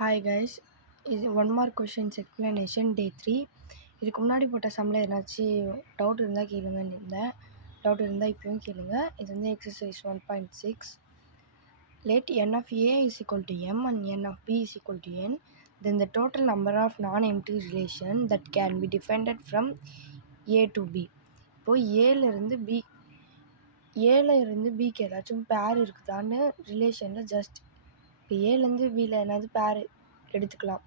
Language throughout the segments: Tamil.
ஹாய் கைஸ், இது 1 மார்க் கொஷின்ஸ் எக்ஸ்ப்ளனேஷன் டே 3. இதுக்கு முன்னாடி போட்ட சம்மில் ஏதாச்சும் டவுட் இருந்தால் கேளுங்கன்னு இருந்தேன். டவுட் இருந்தால் இப்போயும் கேளுங்க. இது வந்து exercise 1.6. Let n of a is equal to m and n of b is equal to n. Then the total number of non-empty relation that can be defined from a to b. இப்போது ஏலேருந்து பிக்கு ஏதாச்சும் பேர் இருக்குதான்னு ரிலேஷனில் ஜஸ்ட் இப்போ ஏலேருந்து பியில் என்னது பேர் எடுத்துக்கலாம்.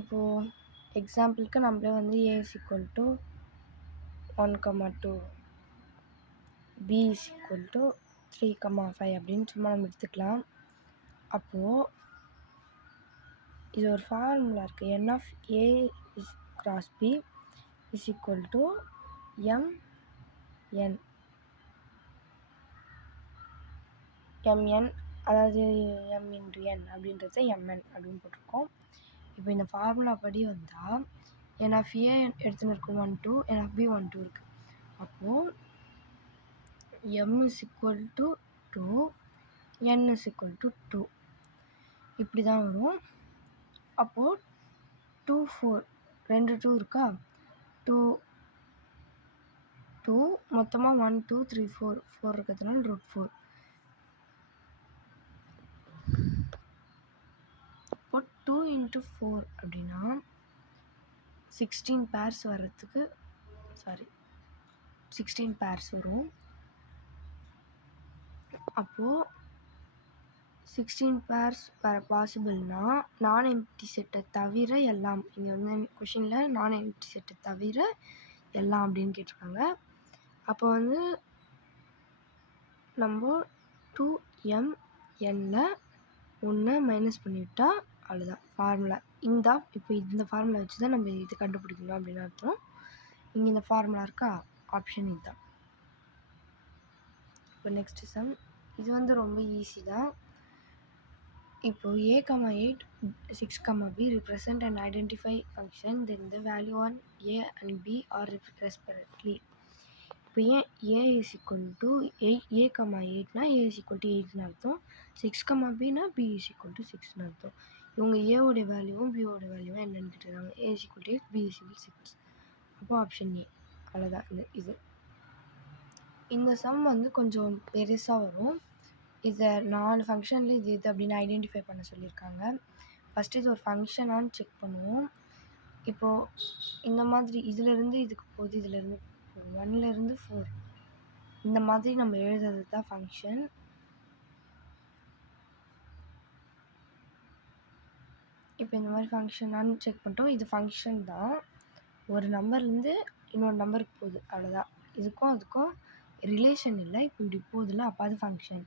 இப்போது எக்ஸாம்பிளுக்கு நம்மளே வந்து a is equal to 1, 2, b is equal to 3, 5 அப்படின்னு சும்மா நம்ம எடுத்துக்கலாம். அப்போது இது ஒரு ஃபார்முலா இருக்குது. n of a is cross b is equal to mn, அதாவது m into n அப்படின்றத mn அப்படின்னு போட்டிருக்கோம். இப்போ இந்த ஃபார்முலா படி வந்தால் n of a எடுத்துன்னு இருக்கும் 1, 2, n of b 1, 2 இருக்குது. அப்போது m is equal to 2, n is equal to 2 இப்படி தான் வரும். அப்போது 2, 4 2 2 இருக்கா, 2 மொத்தமாக 1, 2, 3, 4 இருக்கிறதுனால √4. இப்போ 2 into 4 அப்படின்னா 16 பேர்ஸ் வர்றதுக்கு 16 பேர்ஸ் வரும். அப்போது 16 பேர்ஸ் வர பாசிபிள்னா நான் எம்டி செட்டை தவிர எல்லாம், இங்கே வந்து கொஷினில் நான் எம்டி செட்டை தவிர எல்லாம் அப்படின்னு கேட்டிருக்காங்க. அப்போ வந்து நம்ம 2mnல 1 மைனஸ் பண்ணிவிட்டா அவ்வளோதான் ஃபார்முலா. இப்போ இந்த ஃபார்முலா வச்சு தான் நம்ம இது கண்டுபிடிக்கணும் அப்படின்னு அர்த்தம். இங்கே இந்த ஃபார்முலா இருக்கா, ஆப்ஷன் இதுதான். இப்போ நெக்ஸ்ட் சம், இது வந்து ரொம்ப ஈஸி தான். இப்போது a,8, 6, b represent and identify function, then the value on a and b are respectively. இப்போ a is equal to 8, a,8னா a is equal to 8னு அர்த்தம், 6,bனா b is equal to 6னு அர்த்தம். இவங்க ஏவோடைய வேல்யூவும் பியோட வேல்யூவும் என்னென்னு கேட்டுருக்காங்க. a is equal to 8, b is equal to 6. அப்போ ஆப்ஷன் ஏ. அவ்வளோதான். இந்த சம் வந்து கொஞ்சம் பெருசாக வரும். இதை 4 ஃபங்க்ஷனில் இது அப்படின்னு ஐடென்டிஃபை பண்ண சொல்லியிருக்காங்க. ஃபஸ்ட்டு இது ஒரு ஃபங்க்ஷனான்னு செக் பண்ணுவோம். இப்போது இந்த மாதிரி இதிலேருந்து இதுக்கு போகுது, இதிலேருந்து 1லேருந்து 4 இந்த மாதிரி நம்ம எழுதுறது தான் ஃபங்க்ஷன். இப்போ இந்த மாதிரி ஃபங்க்ஷனான்னு செக் பண்ணிட்டோம். இது ஃபங்க்ஷன் தான், ஒரு நம்பர்லேருந்து இன்னொரு நம்பருக்கு போகுது, அவ்வளோதான். இதுக்கும் அதுக்கும் ரிலேஷன் இல்லை. இப்போ இப்படி போகுதுல, அப்போ அது ஃபங்க்ஷன்.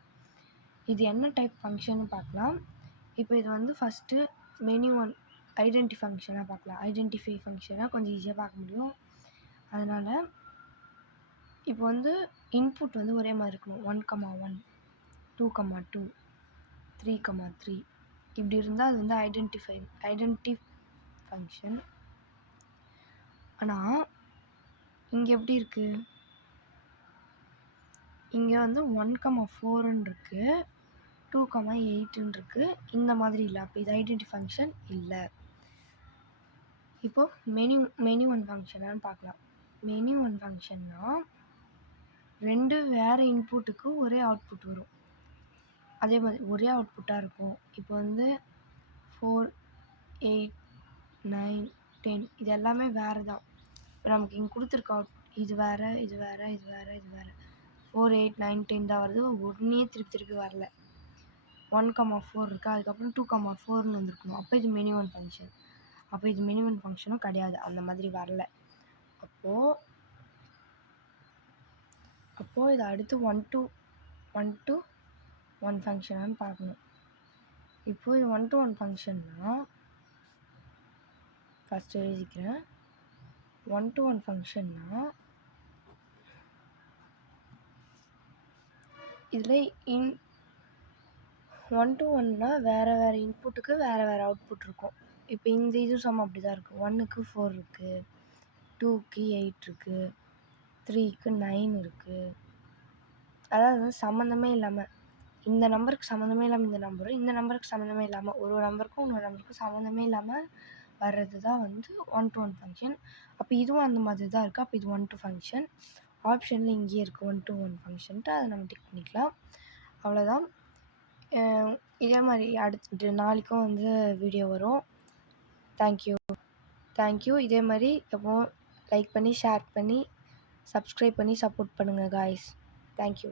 இது என்ன டைப் ஃபங்க்ஷன்னு பார்க்கலாம். இப்போ இது வந்து ஃபஸ்ட்டு மெனு ஒன் ஐடென்டி ஃபங்க்ஷனாக பார்க்கலாம். ஐடென்டிஃபை ஃபங்க்ஷனாக கொஞ்சம் ஈஸியாக பார்க்க முடியும். அதனால் இப்போ வந்து இன்புட் வந்து ஒரே மாதிரி இருக்கணும். 1, 1, 2, 2, 3, 3 இப்படி இருந்தால் அது வந்து ஐடென்டி ஃபங்க்ஷன். ஆனால் இங்கே எப்படி இருக்குது, இங்கே வந்து 1, 4ன்னு இருக்குது, 2, 8ன்னு இருக்குது. இந்த மாதிரி இல்லை. அப்போ இது ஐடென்டி ஃபங்க்ஷன் இல்லை. இப்போது மெனு ஒன் ஃபங்க்ஷனான்னு பார்க்கலாம். மெனு ஒன் ஃபங்க்ஷன்னா 2 வேறு இன்புட்டுக்கு ஒரே அவுட்புட் வரும். அதே மாதிரி ஒரே அவுட்புட்டாக இருக்கும். இப்போ வந்து 4, 8, 9, 10 இது எல்லாமே வேறு தான். இப்போ நமக்கு இங்கே கொடுத்துருக்க அவுட்புட் இது வேறு, இது வேறு, இது வேறு, இது வேறு. 4, 8, 9, 10 தான் வருது. ஒன்றே திருப்பி வரல. 1, 4 இருக்குது, அதுக்கப்புறம் 2, 4ன்னு வந்திருக்கணும். அப்போ இது மெனு ஒன் ஃபங்க்ஷன். அப்போ இது மெனு ஒன் ஃபங்க்ஷனும் கிடையாது, அந்த மாதிரி வரல. அப்போது இதை அடுத்து 1 to 1 ஃபங்க்ஷனான்னு பார்க்கணும். இப்போது இது 1 to 1 ஃபங்க்ஷன்னா ஃபஸ்ட்டு எழுதிக்கிறேன். 1 to 1 ஃபங்க்ஷன்னா இதில் 1 to 1னா வேறு இன்புட்டுக்கு வேறு அவுட்புட் இருக்கும். இப்போ இந்த இது சம் அப்படி தான் இருக்குது. 1க்கு 4 இருக்குது, 2க்கு 8 இருக்குது, 3க்கு 9 இருக்குது. அதாவது சம்மந்தமே இல்லாமல் இந்த நம்பருக்கு சம்மந்தமே இல்லாமல் இந்த நம்பரும், இந்த நம்பருக்கு சம்மந்தமே இல்லாமல் ஒரு நம்பருக்கும் இன்னொரு நம்பருக்கும் சம்மந்தமே இல்லாமல் வர்றது தான் வந்து 1 to 1 ஃபங்க்ஷன். அப்போ இதுவும் அந்த மாதிரி தான் இருக்குது. அப்போ இது 1 to ஃபங்க்ஷன். ஆப்ஷனில் இங்கேயே இருக்குது 1 to 1 ஃபங்க்ஷன்ட்டு, அதை நம்ம டிக் பண்ணிக்கலாம். அவ்வளோதான். இதே மாதிரி அடுத்து நாளைக்கும் வந்து வீடியோ வரும். தேங்க்யூ. இதே மாதிரி எப்போவும் லைக் பண்ணி ஷேர் பண்ணி சப்ஸ்கிரைப் பண்ணி சப்போர்ட் பண்ணுங்கள் காய்ஸ். தேங்க்யூ.